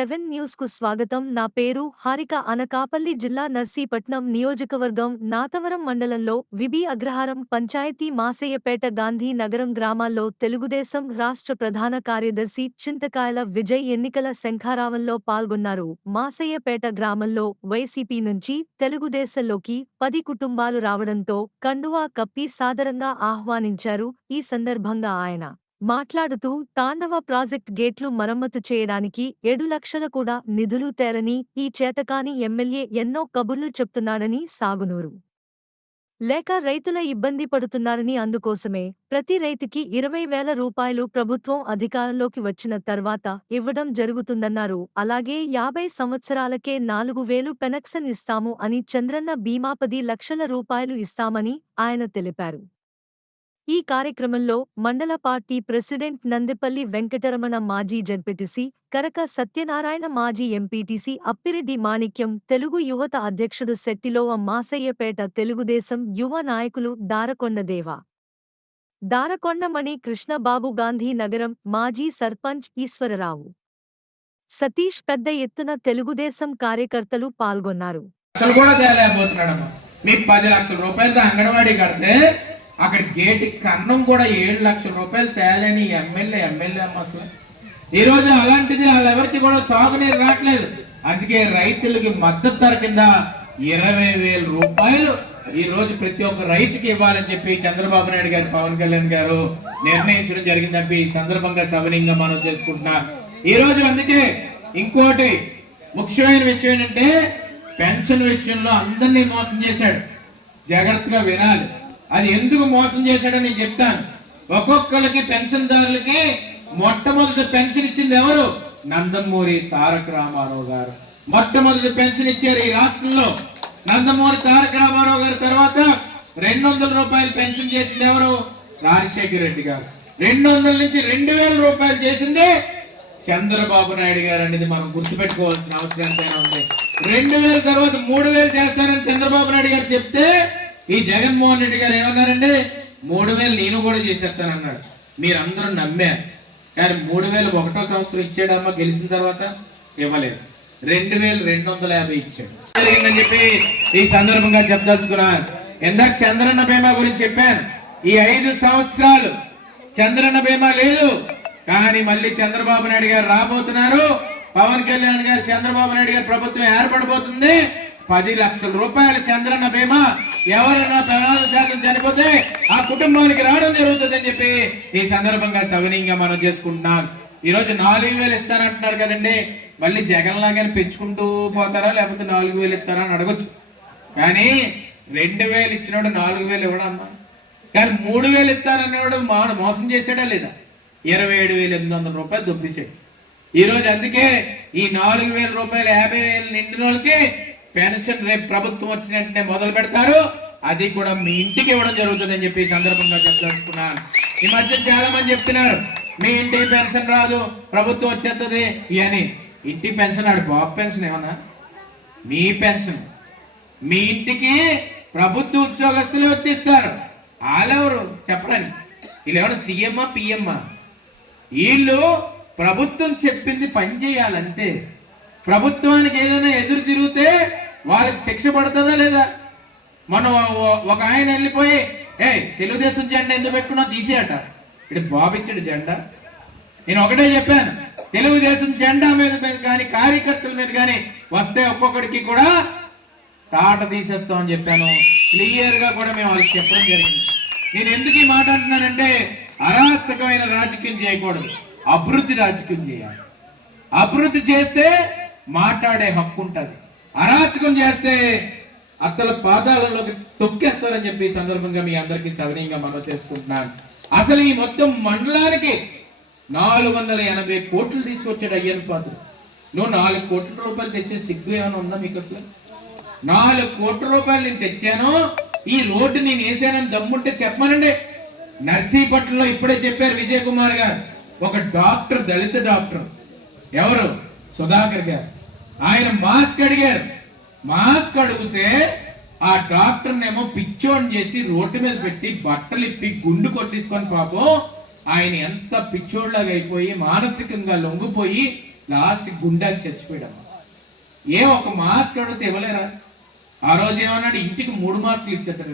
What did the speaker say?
7 news కు స్వాగతం. నా పేరు హారిక. అనకాపల్లి జిల్లా నర్సీపట్నం నియోజకవర్గం నాతవరం మండలంలో విబి అగ్రహారం పంచాయతీ మాసయ్యపేట గాంధీ నగరం గ్రామాల్లో తెలుగుదేశం రాష్ట్ర ప్రధాన కార్యదర్శి చింతకాయల విజయ్ ఎన్నికల శంఖారావంలో పాల్గొన్నారు. మాసయ్యపేట గ్రామంలో వైసీపీ నుంచి తెలుగుదేశంలోకి 10 కుటుంబాలు రావడంతో కండువా కప్పి సాదరంగా ఆహ్వానించారు. ఈ సందర్భంగా ఆయన మాట్లాడుతూ తాండవ ప్రాజెక్ట్ గేట్లు మరమ్మతు చేయడానికి 7 లక్షల కూడా నిధులు తేలని ఈ చేతకాని ఎమ్మెల్యే ఎన్నో కబుర్లు చెప్తున్నాడని, సాగునూరు లేక రైతుల ఇబ్బంది పడుతున్నారని, అందుకోసమే ప్రతి రైతుకి 20,000 రూపాయలు ప్రభుత్వం అధికారంలోకి వచ్చిన తర్వాత ఇవ్వడం జరుగుతుందన్నారు. అలాగే 50 సంవత్సరాలకే 4,000 పెన్షన్ ఇస్తాము అని, చంద్రన్న బీమా 10 లక్షల రూపాయలు ఇస్తామని ఆయన తెలిపారు. ఈ కార్యక్రమంలో మండల పార్టీ ప్రెసిడెంట్ నందిపల్లి వెంకటరమణ, మాజీ జడ్పీటీసీ కరక సత్యనారాయణ, మాజీ ఎంపీటీసీ అప్పిరెడ్డి మాణిక్యం, తెలుగు యువత అధ్యక్షుడు శెట్టిలోవ మాసయ్యపేట, తెలుగుదేశం యువ నాయకులు దారకొండదేవ, దారకొండమణి, కృష్ణబాబు, గాంధీ నగరం మాజీ సర్పంచ్ ఈశ్వరరావు, సతీష్ పెద్ద ఎత్తున తెలుగుదేశం కార్యకర్తలు పాల్గొన్నారు. మీకు 10 లక్షల రూపాయలతో అంగన్వాడీ కడితే అక్కడ గేట్ కన్నం కూడా 7 లక్షల రూపాయలు తేలని ఎమ్మెల్యే అమ్మ అసలు ఈ రోజు అలాంటిది వాళ్ళెవరికి కూడా సాగునీరు రావట్లేదు. అందుకే రైతులకి మద్దతు ధర కింద 20,000 రూపాయలు ఈ రోజు ప్రతి ఒక్క రైతుకి ఇవ్వాలని చెప్పి చంద్రబాబు నాయుడు గారు, పవన్ కళ్యాణ్ గారు నిర్ణయించడం జరిగిందని ఈ సందర్భంగా సవినీయంగా మనం చేసుకుంటున్నాం ఈ రోజు. అందుకే ఇంకోటి ముఖ్యమైన విషయం ఏంటంటే పెన్షన్ విషయంలో అందరినీ మోసం చేశాడు. జాగ్రత్తగా వినాలి. అది ఎందుకు మోసం చేశాడని నేను చెప్తాను. ఒక్కొక్కరికి పెన్షన్దారులకి మొట్టమొదటి పెన్షన్ ఇచ్చింది ఎవరు? నందమూరి తారక రామారావు గారు మొట్టమొదటి పెన్షన్ ఇచ్చారు ఈ రాష్ట్రంలో. నందమూరి తారక రామారావు గారి తర్వాత 200 రూపాయలు పెన్షన్ చేసింది ఎవరు? రాజశేఖర రెడ్డి గారు. 200 నుంచి 2,000 రూపాయలు చేసింది చంద్రబాబు నాయుడు గారు అనేది మనం గుర్తుపెట్టుకోవాల్సిన అవసరం ఎంతైనా ఉంది. 2,000 తర్వాత 3,000 చేస్తారని చంద్రబాబు నాయుడు గారు చెప్తే ఈ జగన్మోహన్ రెడ్డి గారు ఏమన్నారంటే 3,000 నేను కూడా చేసేస్తానన్నాడు. మీరందరూ నమ్మారు. కానీ 3,000 ఒకటో సంవత్సరం ఇచ్చాడమ్మా, గెలిచిన తర్వాత ఇవ్వలేదు. 2,250 ఇచ్చాడు జరిగిందని చెప్పి ఈ సందర్భంగా చెప్పదలుచుకున్నాను. ఇందాక చంద్రన్న బీమా గురించి చెప్పాను. ఈ 5 సంవత్సరాలు చంద్రన్న బీమా లేదు. కానీ మళ్ళీ చంద్రబాబు నాయుడు గారు రాబోతున్నారు. పవన్ కళ్యాణ్ గారు, చంద్రబాబు నాయుడు గారు ప్రభుత్వం ఏర్పడబోతుంది. 10 లక్షల రూపాయల చంద్రన్న బీమా ఎవరైనా ప్రమాద శాతం చనిపోతే ఆ కుటుంబానికి రావడం జరుగుతుంది అని చెప్పి ఈ సందర్భంగా సవినీయంగా మనం చేసుకుంటున్నాం. ఈ రోజు 4,000 ఇస్తానంటున్నారు కదండి. మళ్ళీ జగన్ లాగానే పెంచుకుంటూ పోతారా లేకపోతే 4,000 ఇస్తారా అని అడగొచ్చు. కానీ 2,000 ఇచ్చినోడు 4,000 ఇవ్వడమ్మా. కానీ 3,000 ఇస్తానన్నాడు మోసం చేశాడా లేదా? 27,800 రూపాయలు దొబ్బేశాడు ఈ రోజు. అందుకే ఈ 4,000 రూపాయలు 50,000 నిండిన వాళ్ళకి పెన్షన్ రేపు ప్రభుత్వం వచ్చిన వెంటనే మొదలు పెడతారు. అది కూడా మీ ఇంటికి ఇవ్వడం జరుగుతుంది అని చెప్పి సందర్భంగా చెప్పదలుచుకున్నాను. ఈ మధ్య చాలా మంది చెప్తున్నారు మీ ఇంటికి పెన్షన్ రాదు, ప్రభుత్వం వచ్చేస్తుంది అని. ఇంటికి పెన్షన్ ఆడు బాబు పెన్షన్ ఏమన్నా? మీ పెన్షన్ మీ ఇంటికి ప్రభుత్వ ఉద్యోగస్తులు వచ్చేస్తారు. వాళ్ళెవరు చెప్పడానికి? వీళ్ళు ఎవరు? సీఎమ్మా పిఎమ్మా? వీళ్ళు ప్రభుత్వం చెప్పింది పని చేయాలంతే. ప్రభుత్వానికి ఏదైనా ఎదురు తిరిగితే వాళ్ళకి శిక్ష పడుతుందా లేదా? మనం ఒక ఆయన వెళ్ళిపోయి తెలుగుదేశం జెండా ఎందుకు పెట్టుకున్నావు తీసేయట. ఇటు బాబిచ్చాడు జెండా. నేను ఒకటే చెప్పాను, తెలుగుదేశం జెండా మీద కానీ కార్యకర్తల మీద కానీ వస్తే ఒక్కొక్కడికి కూడా తాట తీసేస్తామని చెప్పాను. క్లియర్ గా కూడా మేము వాళ్ళకి చెప్పడం జరిగింది. నేను ఎందుకు ఈ మాట అంటున్నానంటే అరాచకమైన రాజకీయం చేయకూడదు, అభివృద్ధి రాజకీయం చేయాలి. అభివృద్ధి చేస్తే మాట్లాడే హక్కు ఉంటుంది. అరాచకం చేస్తే అత్తల పాదాలలోకి తొక్కేస్తారని చెప్పి సందర్భంగా మీ అందరికీ సవినీయంగా మనం చేసుకుంటున్నాను. అసలు ఈ మొత్తం మండలానికి 480 కోట్లు తీసుకొచ్చాడు అయ్యన్ పాత్ర. నువ్వు 4 కోట్ల రూపాయలు తెచ్చే సిగ్గు ఏమైనా ఉందా మీకు? అసలు 4 కోట్ల రూపాయలు నేను తెచ్చాను, ఈ రోడ్డు నేను వేసానని దమ్ముంటే చెప్పమనండి. నర్సీపట్నంలో ఇప్పుడే చెప్పారు విజయ్ కుమార్ గారు, ఒక డాక్టర్, దళిత డాక్టర్, ఎవరు? సుధాకర్ గారు. ఆయన మాస్క్ అడిగారు. మాస్క్ అడిగితే ఆ డాక్టర్ నేమో పిచ్చోని చేసి రోడ్డు మీద పెట్టి బట్టలు ఇప్పి గుండు కొట్టించుకొని పాపం ఆయన ఎంత పిచ్చోడ్లాగా అయిపోయి మానసికంగా లొంగిపోయి లాస్ట్ గుండెకి చచ్చిపోయాడమ్మా. ఏ ఒక మాస్క్ అడిగితే ఇవ్వలేరా? ఆ రోజు ఏమన్నాడు, ఇంటికి 3 మాస్కులు ఇచ్చేస్తాడు.